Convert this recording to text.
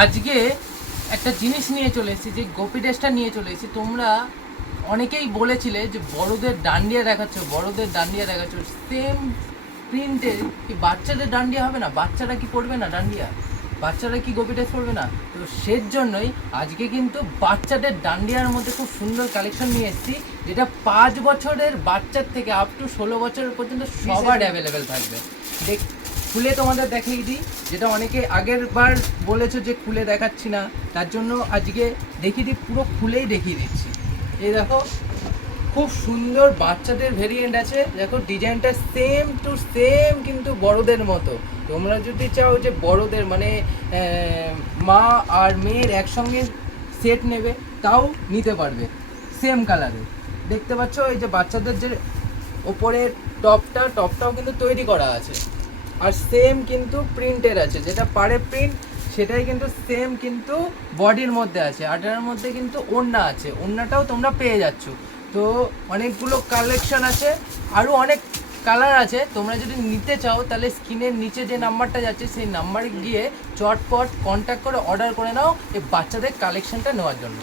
আজকে একটা জিনিস নিয়ে চলে এসেছি, যে গোপী ড্রেসটা নিয়ে চলে এসেছি। তোমরা অনেকেই বলেছিলে যে বড়দের ডান্ডিয়া দেখাচ্ছ, বড়দের ডান্ডিয়া দেখাচ্ছ, সেম প্রিন্টের কি বাচ্চাদের ডান্ডিয়া হবে না? বাচ্চারা কি পড়বে না ডান্ডিয়া? বাচ্চারা কি গোপী ড্রেস পড়বে না? তো সের জন্যই আজকে কিন্তু বাচ্চাদের ডান্ডিয়ার মধ্যে খুব সুন্দর কালেকশন নিয়ে এসেছি, যেটা 5 বছরের বাচ্চার থেকে আপ টু 16 বছরের পর্যন্ত সবার অ্যাভেলেবেল থাকবে। দেখ, খুলে তোমাদের দেখিয়ে দিই, যেটা অনেকে আগের বার বলেছো যে খুলে দেখাচ্ছি না, তার জন্য আজকে দেখিয়ে দিই, পুরো খুলেই দেখিয়ে দিচ্ছি। এই দেখো, খুব সুন্দর বাচ্চাদের ভেরিয়েন্ট আছে। দেখো ডিজাইনটা সেম টু সেম কিন্তু বড়দের মতো। তোমরা যদি চাও যে বড়দের মানে মা আর মেয়ের একসঙ্গে সেট নেবে, তাও নিতে পারবে সেম কালারে। দেখতে পাচ্ছ এই যে বাচ্চাদের যে ওপরের টপটাও কিন্তু তৈরি করা আছে, আর সেম কিন্তু প্রিন্টের আছে, যেটা পাড়ে প্রিন্ট সেটাই কিন্তু সেম কিন্তু বডির মধ্যে আছে। আর এটার মধ্যে কিন্তু ওড়না আছে, ওড়নাটাও তোমরা পেয়ে যাচ্ছ। তো অনেকগুলো কালেকশন আছে, আরও অনেক কালার আছে। তোমরা যদি নিতে চাও তাহলে স্ক্রিনের নিচে যে নাম্বারটা যাচ্ছে সেই নাম্বারে গিয়ে চটপট কন্ট্যাক্ট করে অর্ডার করে নাও এই বাচ্চাদের কালেকশনটা নেওয়ার জন্য।